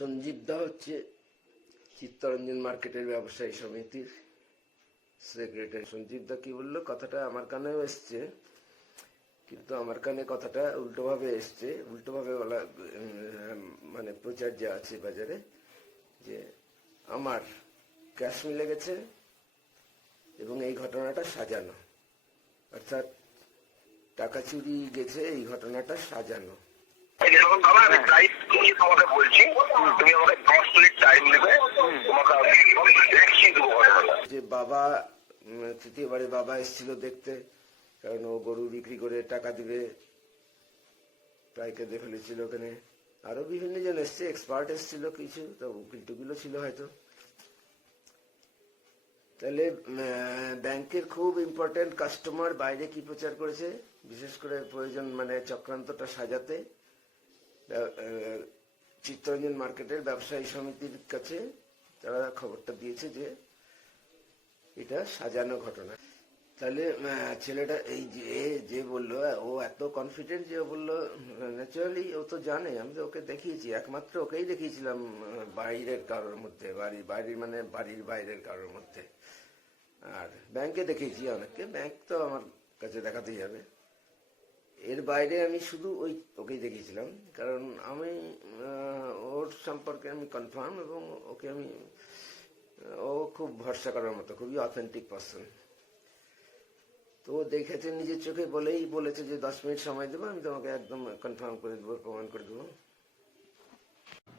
সঞ্জীব দা হচ্ছে চিত্তরঞ্জন মার্কেটের ব্যবসায়ী সমিতির সেক্রেটারি। সঞ্জীব দা কি বললো কথাটা আমার কানেও এসছে, কিন্তু আমার কানে কথাটা উল্টোভাবে এসছে। উল্টোভাবে বলা মানে প্রচার যে আছে বাজারে যে আমার ক্যাশ মিলে গেছে এবং এই ঘটনাটা সাজানো, অর্থাৎ টাকা চুরি গেছে, এই ঘটনাটা সাজানো। এরকম ভাবে আমি টাইপ নিয়ে তোমাকে বলছি, তুমি আমাকে 10 মিনিট টাইম নেবে, তোমাকে আমি দেখছি দেবো। যে বাবা তৃতীয়বারে বাবা এসেছিল দেখতে, কারণ ও গরু বিক্রি করে টাকা দিবে, প্রায় কেঁদে ফেলেছিল ওখানে। আরো বিভিন্ন জন এসছে, এক্সপার্ট এসেছিল কিছু, তো উকিল টুকিলও ছিল হয়তো। তাহলে ব্যাংকের খুব ইম্পর্টেন্ট কাস্টমার বাইরে কি প্রচার করেছে, বিশেষ করে প্রয়োজন মানে চক্রান্তটা সাজাতে চিত্তরঞ্জন মার্কেটের ব্যবসায়ী সমিতির কাছে তারা খবরটা দিয়েছে যে এটা সাজানো ঘটনা। তাহলে ছেলেটা এই যে বললো, ও এত কনফিডেন্ট যে ও বললো, ন্যাচারালি ও তো জানে, আমি তো ওকে দেখিয়েছি, একমাত্র ওকেই দেখিয়েছিলাম বাইরের কারোর মধ্যে, বাড়ির মানে বাড়ির বাইরের কারোর মধ্যে। আর ব্যাংকে দেখিয়েছি অনেককে, ব্যাংক তো আমার কাছে দেখাতেই যাবে। এর বাইরে আমি শুধু ওকেই দেখিয়েছিলাম, কারণ আমি ওর সম্পর্কে আমি কনফার্ম, এবং ওকে আমি, ও খুব ভরসা করার মতো, খুবই অথেন্টিক পার্সন। তো ও দেখেছে নিজের চোখে, বলেই বলেছে যে 10 মিনিট সময় দেবো, আমি তোমাকে একদম কনফার্ম করে দেবো, প্রমাণ করে দেবো।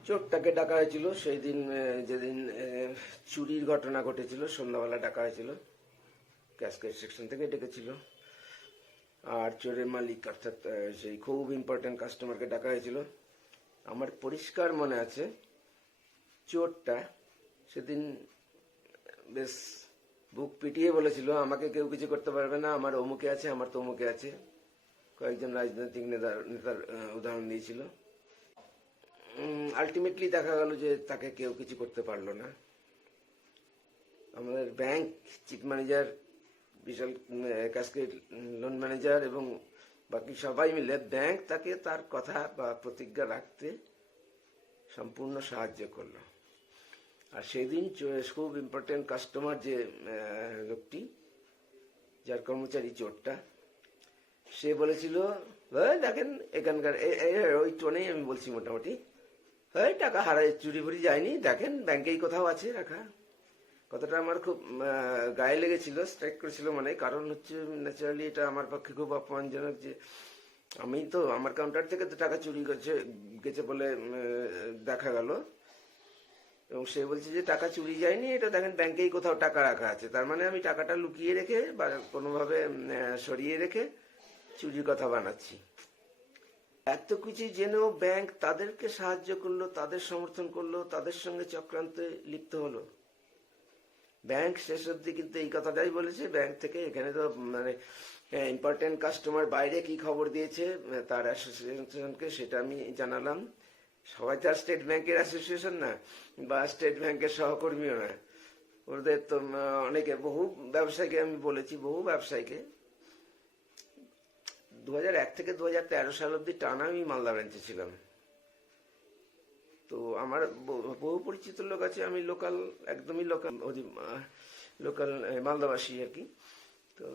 চোরটাকে ডাকা হয়েছিল সেই দিন, যেদিন চুরির ঘটনা ঘটেছিল, সন্ধ্যাবেলা ডাকা হয়েছিল, ক্যাশকেট সেকশন থেকে ডেকেছিল। আর চোরের মালিক অর্থাৎ সেই খুব ইম্পর্টেন্ট কাস্টমারকে ডাকা হয়েছিল। আমার পরিষ্কার মনে আছে চোরটা সেদিন বেশ বুক পিটিয়ে বলেছিল, আমাকে কেউ কিছু করতে পারবে না, আমার অমুকে আছে, আমার তমুকে আছে। কয়েকজন রাজনৈতিক নেতার উদাহরণ দিয়েছিল। আলটিমেটলি দেখা গেল যে তাকে কেউ কিছু করতে পারলো না। আমাদের ব্যাংক চিফ ম্যানেজার, বিশাল ক্যাশকেট লোন ম্যানেজার এবং বাকি সবাই মিলে ব্যাংক তাকে তার কথা বা প্রতিজ্ঞা রাখতে সম্পূর্ণ সাহায্য করলো। আর সেদিন খুব ইম্পর্টেন্ট কাস্টমার যে লোকটি, যার কর্মচারী চোরটা, সে বলেছিল, দেখেন এখানকার ওই টোনেই আমি বলছি মোটামুটি, টাকা হারায় চুরি ফুরি যায়নি, দেখেন ব্যাংকেই কোথাও আছে রাখা। কথাটা আমার খুব গায়ে লেগেছিল, স্ট্রাইক করেছিল, মানে কারণ হচ্ছে ন্যাচারালি এটা আমার পক্ষে খুব অপমানজনক যে আমি তো আমার কাউন্টার থেকে তো টাকা চুরি গেছে বলে দেখা গেল, এবং সে বলছে যে টাকা চুরি যায়নি, এটা দেখেন ব্যাংকেই কোথাও টাকা রাখা আছে। তার মানে আমি টাকাটা লুকিয়ে রেখে বা কোনোভাবে সরিয়ে রেখে চুরির কথা বানাচ্ছি। এত কিছু জেনেও ব্যাংক তাদেরকে সাহায্য করলো, তাদের সমর্থন করলো, তাদের সঙ্গে চক্রান্তে লিপ্ত হলো। ব্যাংক শেষ অব্দি কিন্তু এই কথাটাই বলেছে, ব্যাংক থেকে এখানে তো মানে ইম্পর্টেন্ট কাস্টমার বাইরে কি খবর দিয়েছে তার অ্যাসোসিয়েশনকে, সেটা আমি জানালাম। সবাই তো আর স্টেট ব্যাংকের অ্যাসোসিয়েশন না, বা স্টেট ব্যাংকের সহকর্মীও না, ওদের তো অনেকে, বহু ব্যবসায়ীকে আমি বলেছি, বহু ব্যবসায়ীকে। 2001 থেকে 2013 সাল অব্দি টানা আমি মালদা ব্রাঞ্চে ছিলাম। তো আমার বহু পরিচিত লোক আছে, আমি লোকাল, একদমই লোকাল মালদাবাসী আর কি। তো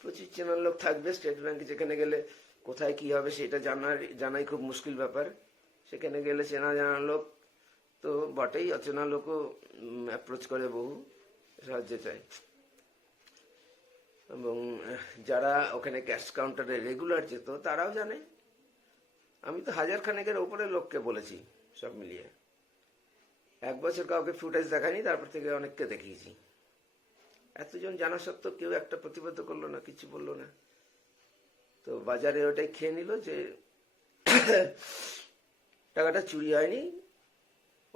প্রচুর চেনার লোক থাকবে স্টেট ব্যাংকে, যেখানে গেলে কোথায় কি হবে সেটা জানাই খুব মুশকিল ব্যাপার। সেখানে গেলে চেনা জানা লোক তো বটেই, অচেনা লোকও অ্যাপ্রোচ করে, বহু সাহায্য চায়। এবং যারা ওখানে ক্যাশ কাউন্টারে রেগুলার যেত তারাও জানে। আমি তো 1000 খানেকের ওপরে লোককে বলেছি সব মিলিয়ে, 1 বছর কাউকে ফুটেজ দেখাইনি, তারপর থেকে অনেককে দেখিয়েছি। এতজন জানা সত্ত্বেও কেউ একটা প্রতিবাদ করলো না, কিছু বললো না। তো বাজারে ওটাই খেয়ে নিল যে টাকাটা চুরি হয়নি,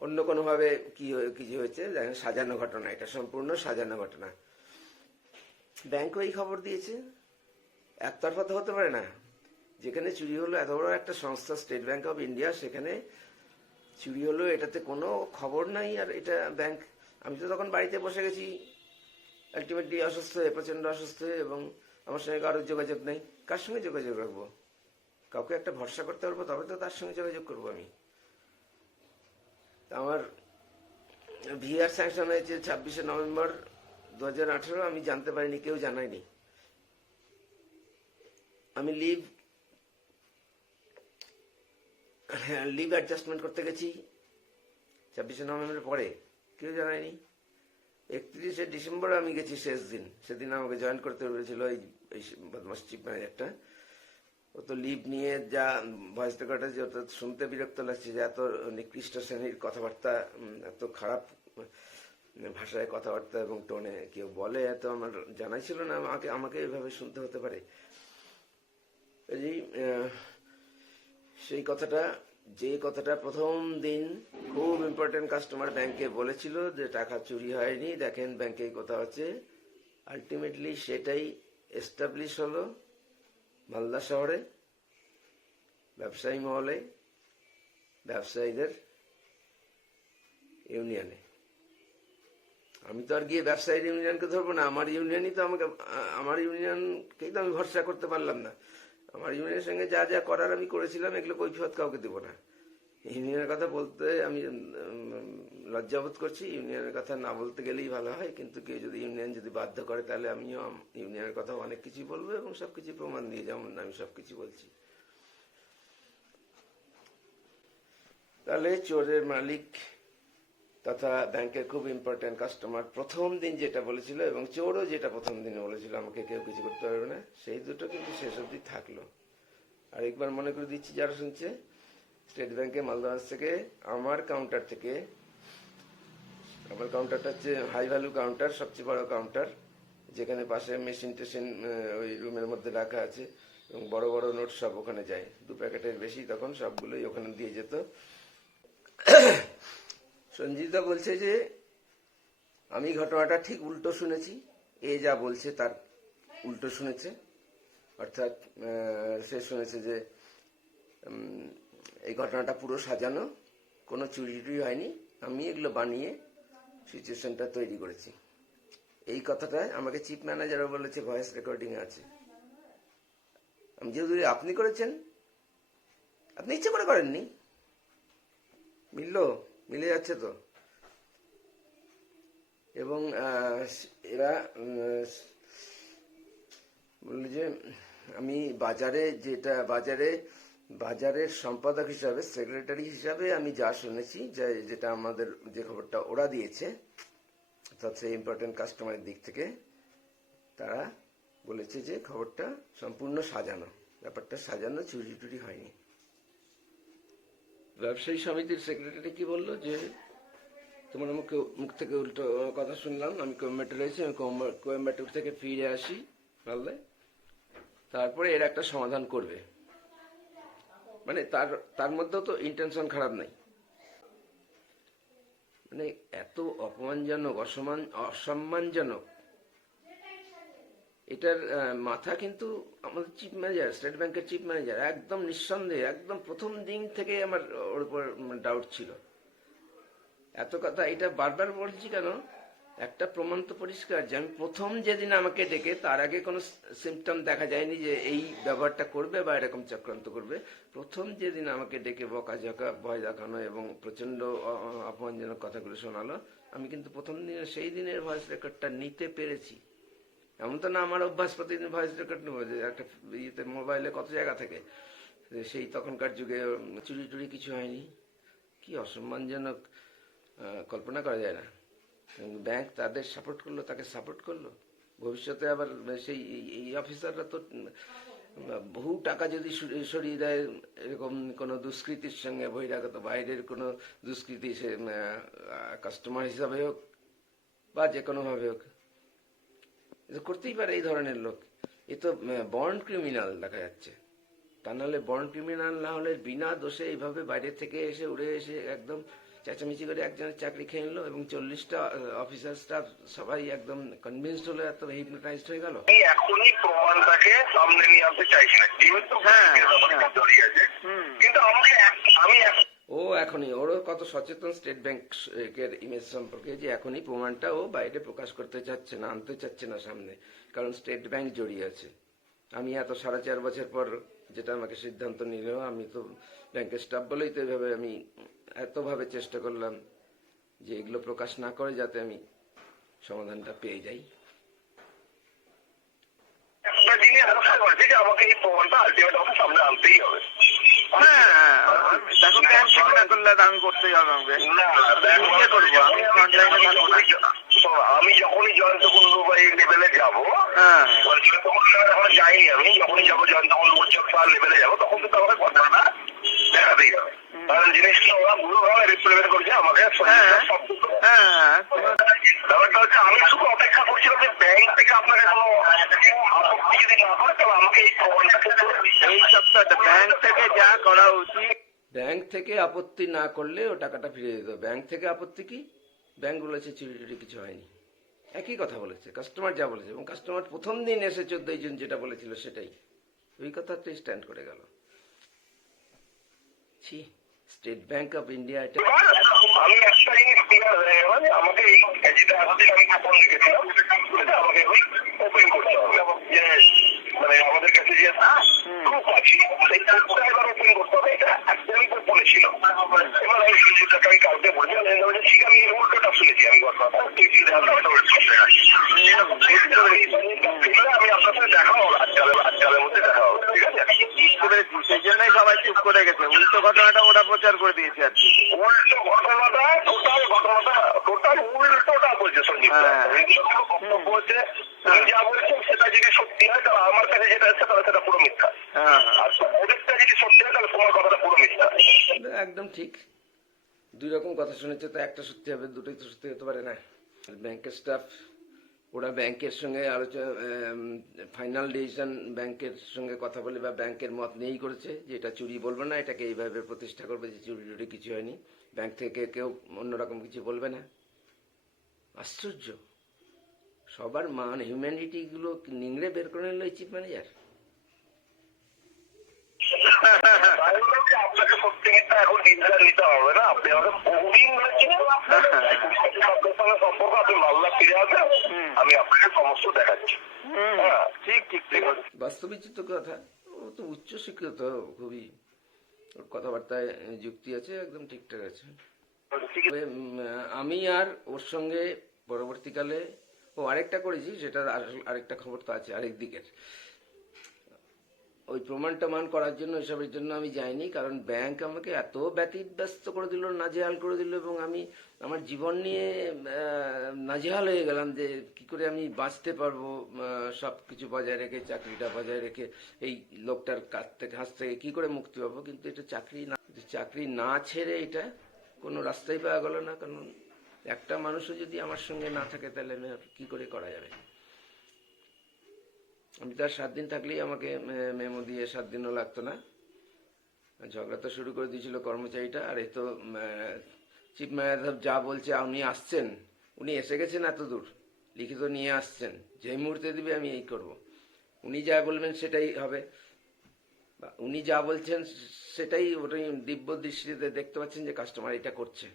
অন্য কোনোভাবে কিছু হয়েছে, সাজানো ঘটনা, এটা সম্পূর্ণ সাজানো ঘটনা। ব্যাংকও এই খবর দিয়েছে, একতরফা তো হতে পারে না। যেখানে চুরি হলো, এত বড় একটা সংস্থা স্টেট ব্যাংক অফ ইন্ডিয়া, সেখানে চুরি হলো, এটাতে কোনো খবর নাই। আর এটা ব্যাংক, আমি তো তখন বাড়িতে বসে গেছি, আলটিমেটলি অসুস্থ হয়ে, প্রচন্ড অসুস্থ হয়ে, এবং আমার সঙ্গে কারোর যোগাযোগ নেই। কার সঙ্গে যোগাযোগ রাখবো? কাউকে একটা ভরসা করতে পারবো, তবে তো তার সঙ্গে যোগাযোগ করবো আমি। আমার ভিআর স্যাংশন হয়েছে 26শে নভেম্বর 2018। আমি জানতে পারিনি, কেউ জানায়নি। আমি লিভ অ্যাডজাস্টমেন্ট করতে গেছি 26শে নভেম্বরের পরে, কেউ জানায়নি। 31শে ডিসেম্বর আমি গেছি শেষ দিন, সেদিন আমাকে জয়েন করতে বলেছিল এই বদমাস চিফ ম্যানেজারটা। ও তো লিভ নিয়ে যা ভয়েস রেকর্ডে যে শুনতে বিরক্ত লাগছে, যে এত নিকৃষ্ট শ্রেণীর কথাবার্তা, এত খারাপ ভাষায় কথাবার্তা এবং টোনে কেউ বলে, এত আমার জানাই ছিল না আমাকে এভাবে শুনতে হতে পারে। সেই কথাটা, যে কথাটা প্রথম দিন খুব ইম্পর্টেন্ট কাস্টমার ব্যাংকে বলেছিল যে টাকা চুরি হয়নি, দেখেন ব্যাংকে কোথাও আছে, আলটিমেটলি সেটাই এস্টাবলিশ হলো মালদা শহরে, ব্যবসায়ী মহলে, ব্যবসায়ীদের ইউনিয়নে। আমি তো আর গিয়ে ব্যবসায়ীর ইউনিয়নকে ধরবো না, আমার ইউনিয়নই তো আমাকে, আমার ইউনিয়নকেই তো আমি ভরসা করতে পারলাম না। আমার ইউনিয়নের সঙ্গে যা যা করার আমি করেছিলাম, এগুলো কৈফিয়ত কাউকে দেবো না। ইউনিয়নের কথা বলতে আমি লজ্জাবোধ করছি, ইউনিয়নের কথা না বলতে গেলেই ভালো হয়, কিন্তু কেউ যদি ইউনিয়ন যদি বাধ্য করে, তাহলে আমিও ইউনিয়নের কথা অনেক কিছু বলবো এবং সবকিছু প্রমাণ দিয়ে, যেমন আমি সবকিছু বলছি। তাহলে চোরের মালিক তথা ব্যাংকের খুব ইম্পর্টেন্ট কাস্টমার প্রথম দিন যেটা বলেছিল, এবং চোরও যেটা প্রথম দিনে বলেছিল আমাকে কেউ কিছু করতে পারবে না, সেই দুটো কিন্তু শেষ অবধি থাকলো। আর একবার মনে করে দিচ্ছি যারা শুনছে, স্টেট ব্যাংকে মালদা থেকে আমার কাউন্টারটা হচ্ছে হাই ভ্যালু কাউন্টার, সবচেয়ে বড় কাউন্টার, যেখানে পাশে মেশিন টেশিন ওই রুমের মধ্যে রাখা আছে, এবং বড় বড় নোট সব ওখানে যায়, 2 প্যাকেটের বেশি, তখন সবগুলোই ওখানে দিয়ে যেত। সঞ্জিতা বলছে যে আমি ঘটনাটা ঠিক উল্টো শুনেছি, এ যা বলছে তার উল্টো শুনেছে। অর্থাৎ সে শুনেছে যে এই ঘটনাটা পুরো সাজানো, কোনো চুরি টুরি হয়নি, আমি এগুলো বানিয়ে সিচুয়েশনটা তৈরি করেছি। এই কথাটায় আমাকে চিফ ম্যানেজারও বলেছে, ভয়েস রেকর্ডিং আছে। আমি যেহেতু আপনি করেছেন, আপনি ইচ্ছে করে করেননি, মিলে যাচ্ছে তো। এবং এরা বলল যে আমি বাজারের সম্পাদক হিসাবে, সেক্রেটারি হিসাবে আমি যা শুনেছি, যেটা আমাদের যে খবরটা ওরা দিয়েছে, অর্থাৎ সেই ইম্পর্টেন্ট কাস্টমারের দিক থেকে, তারা বলেছে যে খবরটা সম্পূর্ণ সাজানো, ব্যাপারটা সাজানো, চুরি টুরি হয়নি। ব্যবসায়ী সমিতির সেক্রেটারি কি বললো যে তোমার মুখ থেকে উল্টো কথা শুনলাম, আমি কোয়েম্বাটুর রয়েছি, আমি কোয়েম্বাটুর থেকে ফিরে আসি মালদায়, তারপরে এর একটা সমাধান করবে। মানে তার মধ্যেও তো ইন্টেনশন খারাপ নাই। মানে এত অপমানজনক, অসম্মানজনক, এটার মাথা কিন্তু আমাদের চিফ ম্যানেজার, স্টেট ব্যাংকের চিফ ম্যানেজার, একদম নিঃসন্দেহে, একদম প্রথম দিন থেকে আমার ওর উপর ডাউট ছিল। এত কথা এটা বারবার বলছি কেন, একটা প্রমাণ তো পরিষ্কার যে আমি প্রথম যেদিন আমাকে ডেকে, তার আগে কোনো সিমটম দেখা যায়নি যে এই ব্যবহারটা করবে বা এরকম চক্রান্ত করবে। প্রথম যেদিন আমাকে ডেকে বকাঝকা, ভয় দেখানো এবং প্রচন্ড অপমানজনক কথাগুলো শোনালো, আমি কিন্তু প্রথম দিনে সেই দিনের ভয়েস রেকর্ডটা নিতে পেরেছি। এমন তো না আমার অভ্যাস প্রতিদিন ভয়েস রেকর্ড নেবো, যে একটা ইয়েতে মোবাইলে কত জায়গা থেকে, সেই তখনকার যুগে চুরি টুরি কিছু হয়নি। কি অসম্মানজনক, কল্পনা করা যায় না। ব্যাংক তাদের সাপোর্ট করলো, তাকে সাপোর্ট করলো। ভবিষ্যতে আবার সেই এই অফিসাররা তো বহু টাকা যদি সরিয়ে দেয় এরকম কোনো দুষ্কৃতির সঙ্গে, বহিরাগত বাইরের কোনো দুষ্কৃতি, সে কাস্টমার হিসাবে হোক বা যে কোনোভাবে হোক, করতেই পারে এই ধরনের লোক। এ তো বর্ন ক্রিমিনাল দেখা যাচ্ছে। তা নাহলে বর্ন ক্রিমিনাল না হলে বিনা দোষে এইভাবে বাইরে থেকে এসে উড়ে এসে একদম চেঁচামেচি করে একজনের চাকরি খেয়ে নিল, এবং 40টা অফিসার স্টাফ সবাই একদম কনভিন্সড হলো, এত হিপনোটাইজড হয়ে গেল। এখনই প্রমাণটাকে সামনে নিয়ে আসতে চাইছি না, যেহেতু জড়িয়ে আছে, কিন্তু ও এখনই, ওরও কত সচেতন স্টেট ব্যাংকের ইমেজ সম্পর্কে, যে এখনই প্রমাণটা ও বাইরে প্রকাশ করতে চাচ্ছে না, আনতে চাচ্ছে না সামনে, কারণ স্টেট ব্যাংক জড়িয়ে আছে। আমি এত 4.5 বছর পর যেটা আমাকে সিদ্ধান্ত নিল, আমি তো ব্যাংকের স্টাফ বলেই তো এভাবে আমি এতভাবে চেষ্টা করলাম যে এগুলো প্রকাশ না করে যাতে আমি সমাধানটা পেয়ে যাই। একটা জিনিস বুঝতে পারছি যে আমাকে এই প্রমাণটা আলটিমেট আমাকে সামনে আনতেই হবে। হ্যাঁ, দেখো ব্যাংক থেকে না করলে তো আমি করতেই হবে আমাকে। না, কি করবো, আমি ফ্রন্টলাইনে থাকবো না। আমি যখনই জয়ন্ত কুণ্ডু বা এই লেভেলে যাবো, হ্যাঁ, জয়ন্ত কুণ্ডু লেভেলে এখন যাইনি, আমি যখনই যাবো জয়ন্ত কুণ্ডু উচ্চস্তর লেভেলে যাবো, তখন কিন্তু আমাকে ঘটনাটা দেখাতেই হবে। কারণ জিনিসটা ওরা ভুলভাবে রিপ্রেজেন্ট করছে আমাকে। হ্যাঁ, ব্যাপারটা হচ্ছে আমি শুধু অপেক্ষা করছিলাম যে ব্যাংক থেকে আপনাকে কোনো আপত্তি যদি না করে তাহলে আমাকে এই প্রমাণটাকে এই সপ্তাহটা ব্যাংক থেকে যা করা উচিত। ব্যাংক থেকে আপত্তি না করলে ও টাকাটা ফিরে যেত। ব্যাংক থেকে আপত্তি কি? ব্যাংক বলেছে চুরি টুরি কিছু হয়নি, একই কথা বলেছে কাস্টমার যা বলেছে, এবং কাস্টমার প্রথম দিন এসে 14 জন যেটা বলেছিল সেটাই, ওই কথাটাই স্ট্যান্ড করে গেল। ছি, স্টেট ব্যাংক অফ ইন্ডিয়া এটা আমি একটা জিনিস ক্লিয়ার হয়ে গেল যে আমাকে এই যেটা এতদিন আমি গোপন রেখেছিলাম সেটা আমাকে ওপেন করতে হবে। যে মানে আমাদের কাছে যে প্রুফ আছে সেই প্রুফটা এবার ওপেন করতে হবে। এটা একদমই গোপনে ছিল। এবার আমি সঞ্জীবটাকে আমি কালকে বলছিলাম ঠিক আমি এই উল্টোটা শুনেছি, আমি ঘটনাটা আমি আপনার সাথে দেখা হবে আজকালের মধ্যে দেখা হবে, ঠিক আছে? বুঝতে পেরেছি, সেই জন্যই সবাই চুপ করে গেছে। উল্টো ঘটনাটা ওরা প্রচার করে দিয়েছে আর কি। উল্টো ঘটনাটা টোটাল উল্টোটা বলছে সঞ্জীব। বক্তব্য হচ্ছে তুমি যা বলছেন সেটা যদি সত্যি হয় তাহলে আমার কাছে যেটা আছে তাহলে সেটা পুরো মিথ্যা। আর ওদেরটা যদি সত্যি হয় তাহলে তোমার কথাটা পুরো মিথ্যা। একদম ঠিক। দুই রকম কথা শুনেছে, তো একটা সত্যি হবে, দুটোই তো সত্যি হতে পারে না। ব্যাংকের স্টাফ ওরা ব্যাংকের সঙ্গে আলোচনা, ফাইনাল ডিসিশন ব্যাংকের সঙ্গে কথা বলে বা ব্যাংকের মত নিয়েই করেছে যে এটা চুরি বলবে না, এটাকে এইভাবে প্রতিষ্ঠা করবে যে চুরি টুরি কিছু হয়নি। ব্যাংক থেকে কেউ অন্যরকম কিছু বলবে না। আশ্চর্য, সবার মান হিউম্যানিটি গুলো নিংড়ে বের করে নিল এই চিফ ম্যানেজার। আপনাকে সত্যি মিথ্যা এখন ডিসিশন নিতে হবে না। আপনি আমাকে বহুদিন বলেছেন আপনার সঙ্গে সম্পর্ক, আপনি মালদা ফিরে আসেন, আমি আপনাকে সমস্ত দেখাচ্ছি। ঠিক ঠিক ঠিক। বাস্তবিক তো কথা, ও তো উচ্চ শিক্ষিত, খুবই ওর কথাবার্তায় যুক্তি আছে, একদম ঠিকঠাক আছে। তবে, আমি আর ওর সঙ্গে পরবর্তীকালে আরেকটা করেছি, সেটা আরেকটা খবর তো আছে আরেক দিকের। ওই প্রমাণ টমান করার জন্য, এসবের জন্য আমি যাইনি, কারণ ব্যাংক আমাকে এত ব্যতিব্যস্ত করে দিল, নাজেহাল করে দিল, এবং আমি আমার জীবন নিয়ে নাজেহাল হয়ে গেলাম যে কি করে আমি বাঁচতে পারবো সব কিছু বজায় রেখে, চাকরিটা বজায় রেখে, এই লোকটার হাত থেকে কি করে মুক্তি পাবো। কিন্তু এটা চাকরি না ছেড়ে এটা কোনো রাস্তাই পাওয়া গেল না, কারণ একটা মানুষও যদি আমার সঙ্গে না থাকে তাহলে আমি আর কি করে করা যাবে। আমি তার 7 দিন থাকলেই আমাকে মেমো দিয়ে 7 দিনও লাগতো না। ঝগড়া তো শুরু করে দিয়েছিল কর্মচারীটা। আর এই তো চিফ ম্যানেজার যা বলছে, উনি আসছেন, উনি এসে গেছেন এত দূর, লিখিত নিয়ে আসছেন, যেই মুহূর্তে দিবে আমি এই করব। উনি যা বলবেন সেটাই হবে, উনি যা বলছেন সেটাই, ওটাই দিব্য দৃষ্টিতে দেখতে পাচ্ছেন যে কাস্টমার এটা করছে।